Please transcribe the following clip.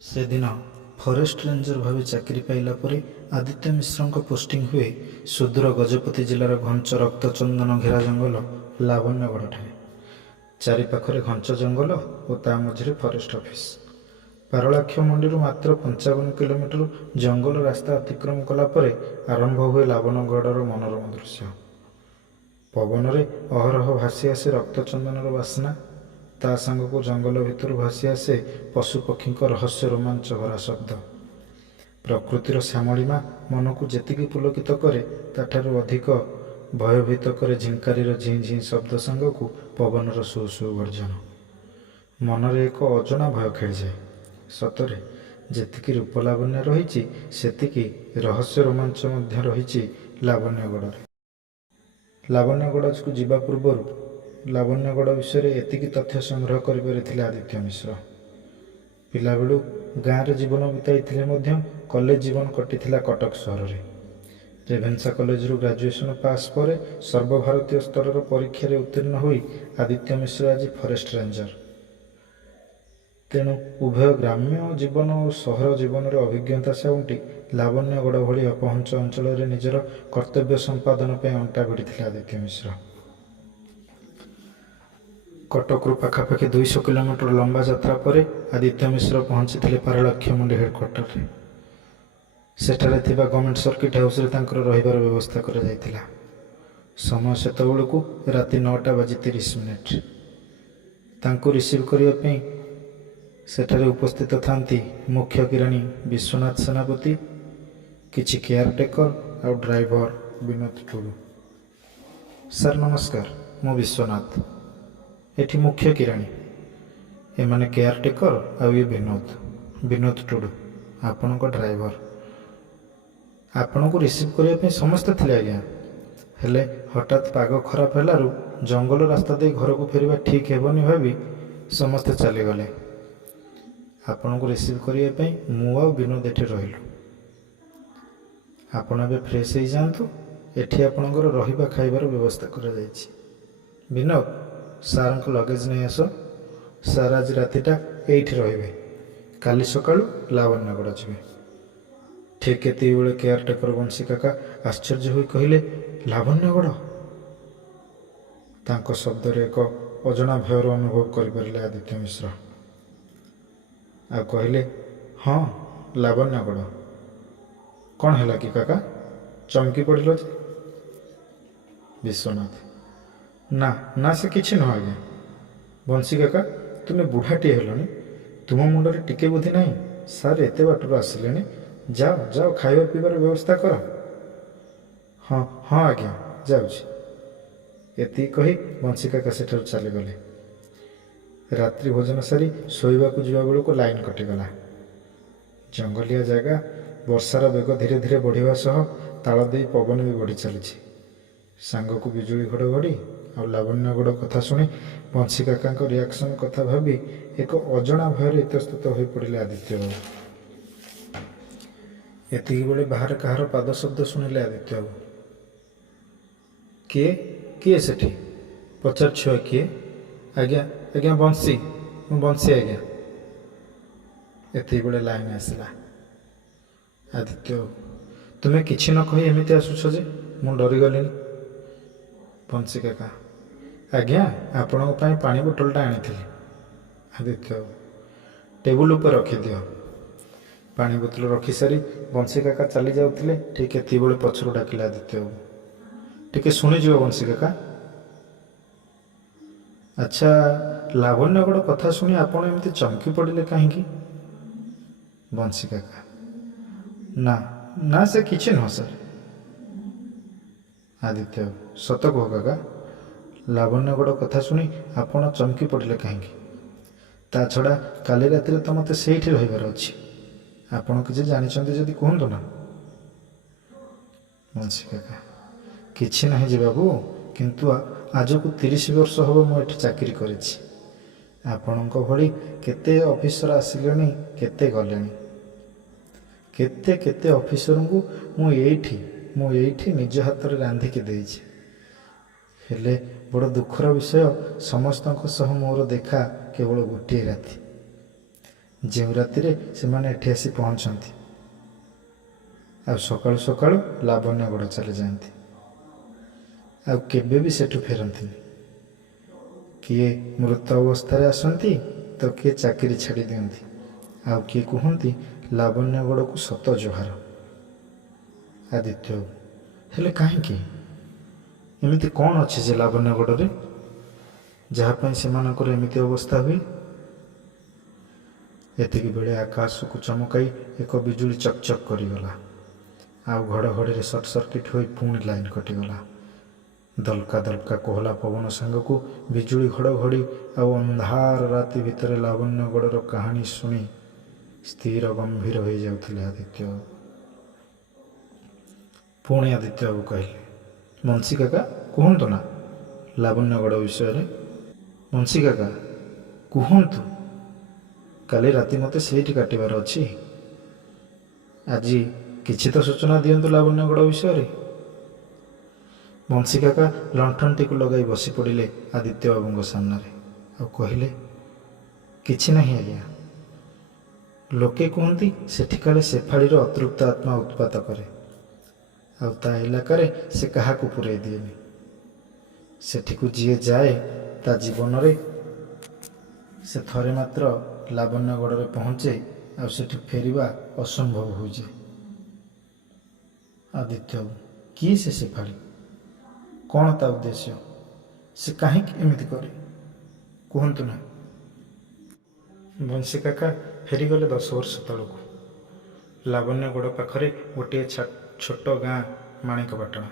से दिन forest ranger भाव चाकरी पाइला परे आदित्य मिश्र पोस्टिंग हुए सुदूर गजपति जिलार घंच रक्तचंदन घेरा जंगल लावण्यगढ़ ठारे। चारिपाखरे घंच जंगल और ता मझे फरेस्ट ऑफिस। पारलाक्षमंडी मात्र 55 किलोमीटर जंगल रास्ता अतिक्रम कलापर आरंभ हुए लावण्यगढ़र मनोरम दृश्य। पवन में अहरह भासी आसे रक्तचंदनर बास्ना, ता सांग को जंगल भितर भासी आसे पशुपक्षी रहस्य रोमांच भरा शब्द। प्रकृतिर श्यामलिमा मन को जेतिकी पुलकित करे ताठारु अधिक भयभीत करे झिंकारीर झी झी शब्द सांग को पवनर सु सु गर्जन। मनरे एक अजना भय खेली जाए। सतरे जेतिकी रूपलावण्य रही सेतिकी रहस्य रोमांच मध्य रही लावण्यगढ़। लावण्यगढ़ को जीवा पूर्व लावण्यगढ़ विषय एतिकी तथ्य संग्रह कर आदित्य मिश्र। पिलाबेलू गाँव रे जीवन बिताई कॉलेज जीवन कटी कटक सहर में। रेभेन्सा कॉलेज रु ग्रेजुएशन पास पर सर्वभारतीय स्तर परीक्षा उत्तीर्ण होई आदित्य मिश्र आज फरेस्ट रेंजर। तेणु उभय ग्राम्य जीवन और सहर जीवन अभिज्ञता साउंटी लावण्यगढ़ भली अपहंच अंचल निजर कर्तव्य संपादन पर अंटा भिड़ी आदित्य मिश्र। कटकू पाखापाखि 200 किलोमीटर लंबा यात्रा पर आदित्य मिश्र पहुंची पारलाक्षमंडी हेडक्वार्टर रे। सेठारे थिबा गवर्नमेंट सर्किट हाउस रे तांकर रहिबार व्यवस्था करा जायतिला। समय सेतबेलकू राति 9:30 तांको रिसीव करिया पे सेठारे उपस्थित थांती मुख्य किराणी विश्वनाथ सेनापति, किछि केयरटेकर और ड्राइवर विनोद टुडू। सर नमस्कार, मो विश्वनाथ, एठी मुख्य किराणी, एमाने केयरटेकर आउ ये विनोद टुडू आपण को ड्राइवर। आपण को रिसीव करने समस्ते थे आज्ञा, हेले हठात पाग खराब हेलारू जंगल रास्ता दे घर को फेरवा ठीक हेबनी भावी समस्ते चलीगले। आपण को रिसीव करने मु आ विनोद एठी रहिलु। आपण ए फ्रेश हो जातु, एठी आपणकर रहिबा खाइबार व्यवस्था करा जायछि। विनोद सार को लगेज नहीं आस, सार आज रातिटा एठी रहिबे, काली सकाळु लावण्यगढ़ जिवे। ठीक एति बेले केयरटेकर बंशी काका आश्चर्य होई कहिले, लावण्यगढ़? तांको शब्द रे एक अजना भयर अनुभव करिपारिले आदित्य मिश्र। आ कहले, हाँ लावण्यगढ़। कौन है कि काका, चमकी पड़िल जे? विश्वनाथ, ना ना से किछि न आज्ञा। बंशी काका, तुमे बुढ़ाटे हेलनी, तुम मुंडरे टिके बुद्धि नहीं। सार एते बाटरू आसिलेनी, जाओ जाओ खाइबा पीबार व्यवस्था कर। हाँ हाँ आज्ञा, जाउछि। एति कही बंशी काका सेठारु चलीगले। रात्रि भोजन सारी शोइबाकू जिबा बेलकू लाइन कटिगला। जंगलिया जगह, वर्षार बेग धीरे धीरे बढ़िया सह ताल दे पवन भी बढ़ी चली। सांग को बिजुली घड़घड़ी और लावण्यगढ़ कथा शुणी बंशी काका रिएक्शन कथा भावी एक अजना भयर इतस्तत हो पड़े आदित्य बाबू। एतिक बेले बाहर कहार पाद शब्द शुणिले आदित्य बाबू। किए किए सेठी पचार छुआ किए? आज्ञा आज्ञा बंशी, बंशी आज्ञा। एतिक बेले लाइन आसला। आदित्य बाबू, तुम्हें किछि न कही एमती आसुछ जे मु डरीगली। बंशी काका, आज्ञा आपण पानी बोतलटा आनी। आदित्य बाबू, टेबुल उपर रखिदि। पानी बोतल रखी सारी बंशी काका चली जाउथिले। ठीक एति बेले पछरु डाकिला आदित्य बाबू, टिके शुणीजिव बंशी काका। अच्छा, लावण्यगढ़ कथा शुणी आपण एमती चमकी पड़िले कहीं? बंशी काका, ना ना से किछि न सर। आदित्य बाबू, सत कह काका, लावण्यगढ़ कथा शुणी आपण चमकी पड़िले कहीं? ता छड़ा काली राति तो मत से रहिबार अछि। आपण किछि जानिछन्ति जदि कहंतु ना। बंशी काका, किछि नहीं जे बाबू, किंतु आज को 30 वर्ष हम मुझे चाकरी करिछि। आपणक भली केते ऑफिसर आसिलेनी, केते गलेनी, केते केते ऑफिसर को मु एठी निज हाथ रे रांधिकी देइछि। हेले बड़ दुखर विषय, समस्तक सह मोर देखा केवल गोटे राति। ଯେଉଁ ରାତିରେ ସେମାନେ ଏଠି ଆସି ପହଞ୍ଚନ୍ତି ଆଉ ସକାଳୁ ସକାଳୁ ଲାବଣ୍ୟଗଡ଼ ଚାଲିଯାଆନ୍ତି। ଆଉ କେବେ ବି ସେଠୁ ଫେରନ୍ତିନି। କିଏ ମୃତ ଅବସ୍ଥାରେ ଆସନ୍ତି ତ କିଏ ଚାକିରି ଛାଡ଼ି ଦିଅନ୍ତି, ଆଉ କିଏ କୁହନ୍ତି ଲାବଣ୍ୟଗଡ଼କୁ ସତ ଜୁହାର। ଆଦିତ୍ୟ ହେଲେ କାହିଁକି? ଏମିତି କ'ଣ ଅଛି ଯେ ଲାବଣ୍ୟଗଡ଼ରେ ଯାହା ପାଇଁ ସେମାନଙ୍କର ଏମିତି ଅବସ୍ଥା ହୁଏ? ଏତିକି ବେଳେ ଆକାଶକୁ ଚମକାଇ ଏକ ବିଜୁଳି ଚକଚକ୍ କରିଗଲା। ଆଉ ଘଡ଼ଘଡ଼ିରେ ସର୍ଟ ସର୍କିଟ୍ ହୋଇ ପୁଣି ଲାଇନ୍ କଟିଗଲା। ଦଲକା ଦଲକା କୋହଲା ପବନ ସାଙ୍ଗକୁ ବିଜୁଳି ଘଡ଼ଘଡ଼ି ଆଉ ଅନ୍ଧାର ରାତି ଭିତରେ ଲାବଣ୍ୟଗଡ଼ର କାହାଣୀ ଶୁଣି ସ୍ଥିର ଗମ୍ଭୀର ହୋଇଯାଉଥିଲେ ଆଦିତ୍ୟ। ପୁଣି ଆଦିତ୍ୟ ବାବୁ କହିଲେ, ବଂଶୀ କାକା କୁହନ୍ତୁ ନା ଲାବଣ୍ୟଗଡ଼ ବିଷୟରେ। ବଂଶୀ କାକା କୁହନ୍ତୁ, କାଲି ରାତି ମୋତେ ସେଇଠି କାଟିବାର ଅଛି। ଆଜି କିଛି ତ ସୂଚନା ଦିଅନ୍ତୁ ଲାବଣ୍ୟଗଡ଼ ବିଷୟରେ। ବଂଶୀ କାକା ଲଣ୍ଠନଟିକୁ ଲଗାଇ ବସି ପଡ଼ିଲେ ଆଦିତ୍ୟ ବାବୁଙ୍କ ସାମ୍ନାରେ ଆଉ କହିଲେ, କିଛି ନାହିଁ ଆଜ୍ଞା। ଲୋକେ କୁହନ୍ତି ସେଠି କାଳେ ଶେଫାଳିର ଅତୃପ୍ତ ଆତ୍ମା ଉତ୍ପାତ କରେ, ଆଉ ତା ଇଲାକାରେ ସେ କାହାକୁ ପୁରେଇ ଦିଏନି। ସେଠିକୁ ଯିଏ ଯାଏ ତା ଜୀବନରେ ସେ ଥରେ ମାତ୍ର ଲାବଣ୍ୟଗଡ଼ରେ ପହଞ୍ଚେ ଆଉ ସେଠୁ ଫେରିବା ଅସମ୍ଭବ ହୋଇଯାଏ। ଆଦିତ୍ୟ ବାବୁ, କିଏ ସେ ଶେଫାଳି? କ'ଣ ତା ଉଦ୍ଦେଶ୍ୟ? ସେ କାହିଁକି ଏମିତି କରେ କୁହନ୍ତୁ ନା। ବଂଶୀ କାକା ଫେରିଗଲେ 10 ବର୍ଷ ତଳକୁ। ଲାବଣ୍ୟଗଡ଼ ପାଖରେ ଗୋଟିଏ ଛୋଟ ଗାଁ ମାଣିକପାଟଣା।